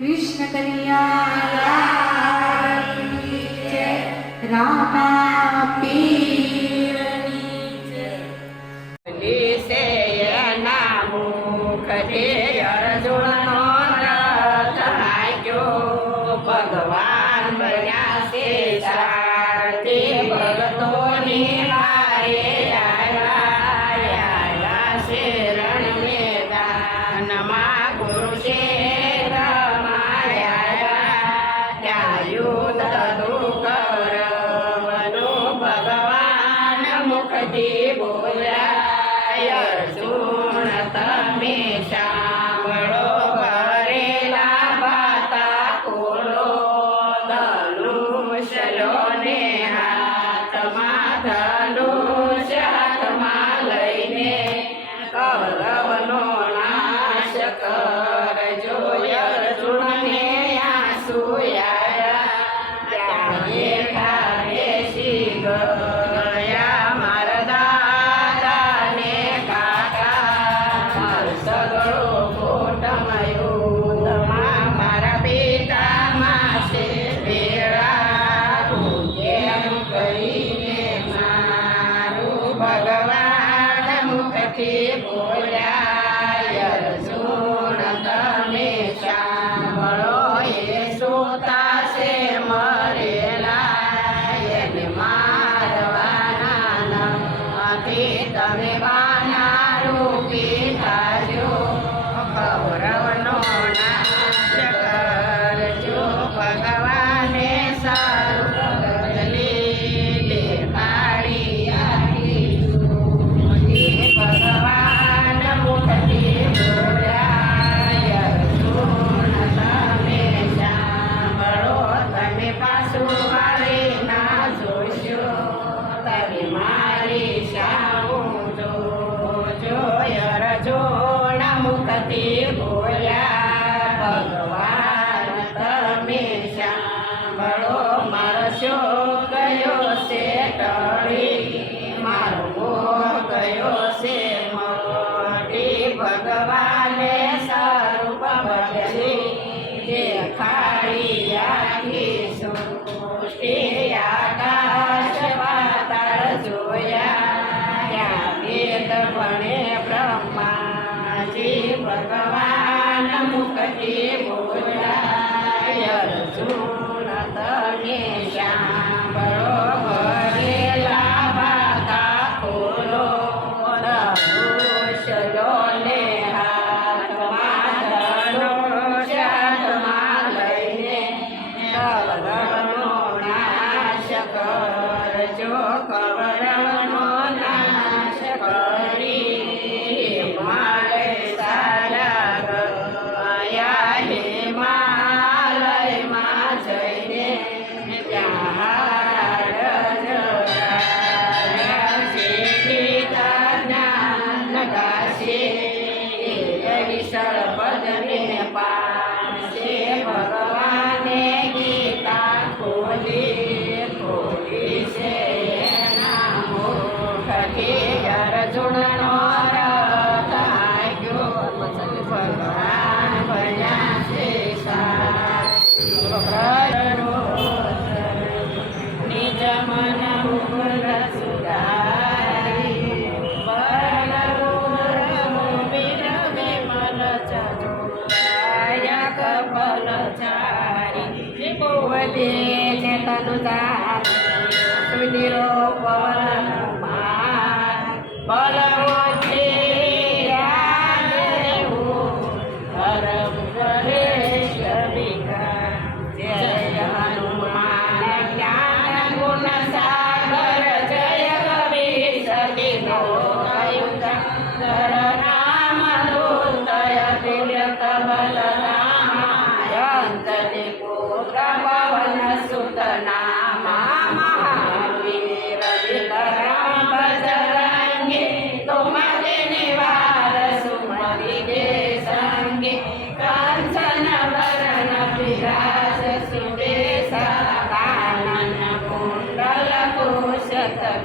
कृष्ण कन्हैया जय। रामा पीરની से मुख अर्जुन भगवान बन्या से सारथी भगतोनी हारे आया से रण मैदान मां कुरुक्षेत्र माया त्या युद्ध कौरवनो भगवान मुखથી બોલ્યા અર્જુન તમે સાંભળો ભરેલા વાતા કોલો ધનુષ લો ને હાથમાં ધનુષ હાથમાં લઈને કૌરવનો નાશ કરજો અર્જુનને આંસુ આવ્યા ત્યાં બેઠા બેસી ગયા મારા દાદાને કાકા સગળો કોટમયુદ્ધમાં મારા પિતામાં છે ભેળા તું કેમ કરીને મારું ભગવાન મુખથી બોલ્યા અર્જુન તમે સાંભળો એ સુતા છે મરેલા એને મારવાના નથી તમે બાના રૂપી થાજો કૌરવનો નાશ કરજો ભગવાને સારું બદલી દેખાડી આપી ભગવાન મુખથી બોલ્યા અર્જુન તમે સાંભળો તમે પાછું મારી ના જોશો તમે મારી સામું જોજો અર્જુન મુખથી બોલ્યા ભગવાન તમે સાંભળો મારો શોક ગયો છે ટળી મારો મોહ ગયો છે મોટી ભગવાને સ્વરૂપ બદલી દેખાડી આખી સૃષ્ટિ આકાશ પાતાળ જોયા ત્યાં વેદ ભણે બ્રહ્માજી ભગવાન મુખથી બોલ્યા અર્જુન તમે સાંભળો ભરેલા વાતા ખોલો ધનુષ લો ને હાથમાં ધનુષ હાથમાં લઈને કૌરવનો નાશ કરજો કૌરવનો નાશ કરી હિમાલય સારા ગયા હિમાલયમાં જઈને ત્યાં હાર જોયા સીતા જ્ઞાન ગાશે વિશાળ પદને પાશે ભગવાને ગીતા ખોલી છે એના મુખથી અર્જુનનો રથ આવ્યો ભગવાન બન્યા છે નિજ મન મુકુલ સુધારી કપલ ચારી બોલે તનુ સુનિરો પવન બલ ધર્મ પરેશ જય હનુમાન જ્ઞાન ગુણ સાગર જય કવિ સદિનો ધર નામ દૂતય તિલક બલ રામાયંતને પુત્ર પવન સુત નામા મહાવીર વિક્રમ બજરંગી તુમતે નિવાર સુમતિ દે સંગે કાંચન વરણ વિરાજ સુરેશા કાનન કુંડલ કુશત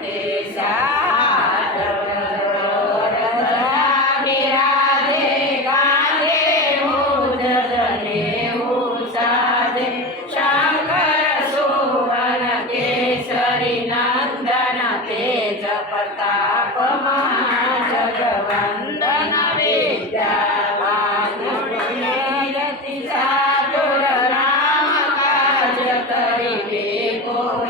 કેશા વિરાજે ગાંધે મુજ જને ચાતુર રામ કાજ કરી તુર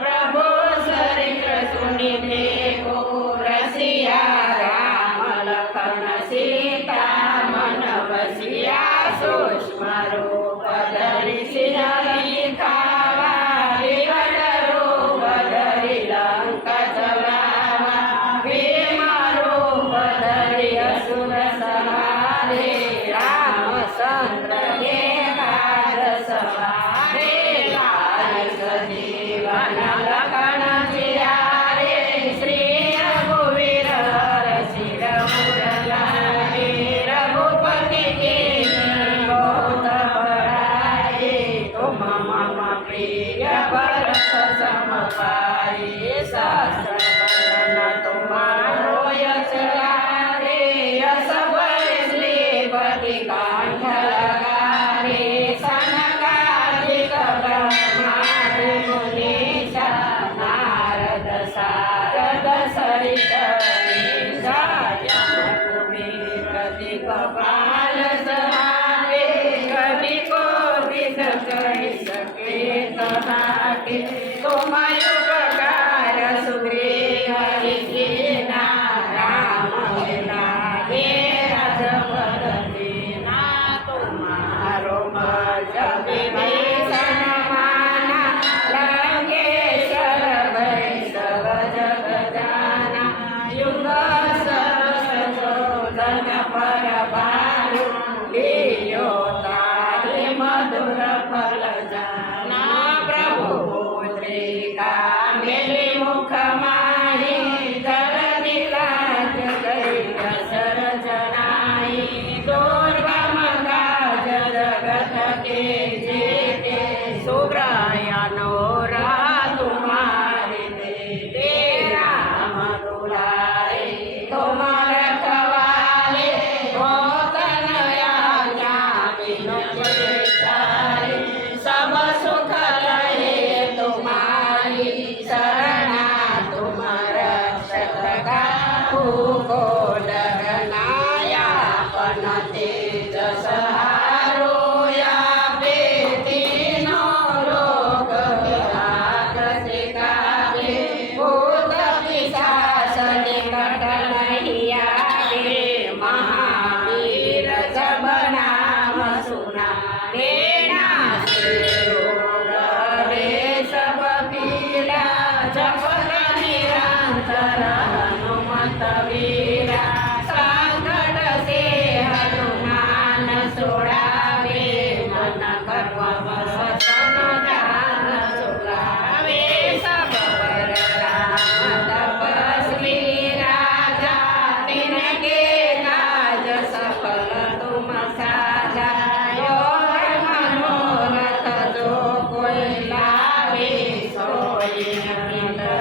પ્રભુ ચરિત્ર સુની દેખો રસિયા રામ લખન સીતા મન વસિયા સૂક્ષ્મ રૂપ ધરી સિંહની ખાવા વિવટ રૂપ ધરી લંકા ચલાવા ભીમ રૂપ ધરી અસુર સંહારે રામચંદ્ર કે કાજ સવારે લાલ સજીવન લખન જીયારે શ્રી રઘુવીર શિર મુરલાએ રઘુપતિ કે बहुत बड़ाई तुम मम प्रिय भरत सम पाई शास्त्र वर्ण तुम्हारो यश रे यश श्री बटि कंठ लगारे सनकादिक ब्रह्मादि मुनीषा नारद सारद सहित कपाल सहारे कवि को विद कहि सके कहाके तुम उपकार सुग्रीव हरि कीना राम लागे राजपद दीना तुम्हारो मज विभीषण माना लंकेश्वर भय सब जग जाना युग धन पर बालु लियो तारे मधुर फल जाना प्रभु मुद्रिका मेले मुख माही जल नीलाज गई असर जनाई दुर्गम काज जगत के जेते सुब्रयनो तुम्हारे देते राम दुलारे तुम्हारे सब सुख लहे तुम्हारी शरणा तुम रक्षक को डरनाया पन तेज सहारो या बेतीनो लोक हाथ सिकावे भूत पिशाच निकट नहीं आवे महावीर जब नाम सुना रेणा सब पीड़ा जपत निरंतर हनुमत वीरा संकट से हनुमान छुड़ावे मन कर्म वसन जान सुलावे सब पर राम तपस्वी राजा तिनके काज सफल तुम साजा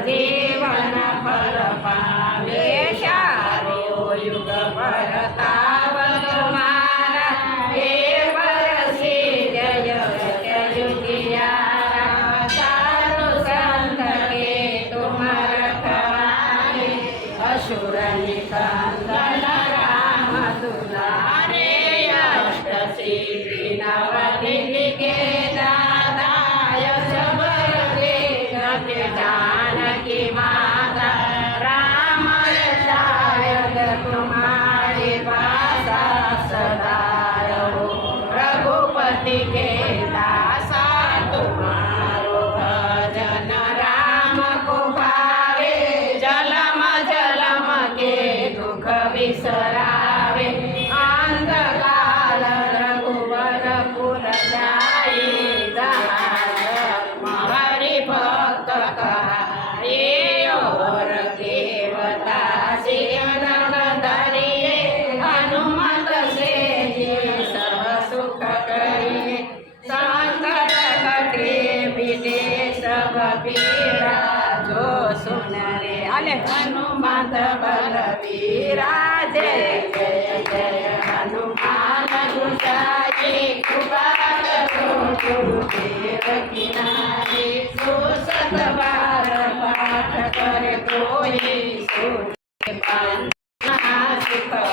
जीवन फल पावे शारो युग परताप तुम्हारा हे परसी जय युगियारा साधु संत के तुम रखवारे असुर निकंदन राम दुलारे अष्ट सिद्धि नवनिधि के दाता यश बर जानकी माता राम शायद तुम्हारे पासा सदा रहो रघुपति के दासा तुम्हारो भजन राम को भावे जलम जलम के दुख बिसरावे अंधकाल रघुवर पुर जाई हरि भक्त कहारे और देवता सिंह धरिए हनुमत से सब सुख करिए संकट कटे विदे सब पीड़ा जो सुन रे अले हनुमत बलवीरा जय जय जय हनुमान गुसाई कृपा गुरुदेव किनारे सुसत बार पाठ करे कोई सुख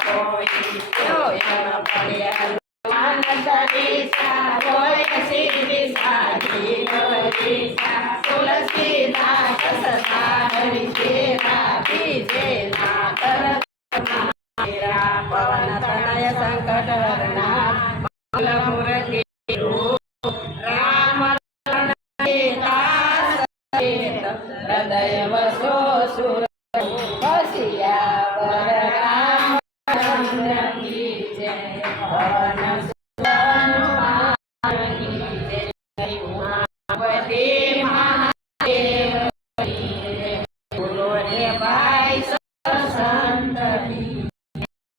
कोई जो यम पड़िया मान સંકટ હરનાર મંગલ મૂર્તિ રામ સીતા સહિત હૃદય વસો સુર વસિયાવર રામચંદ્ર કી જય પવન સુત હનુમાન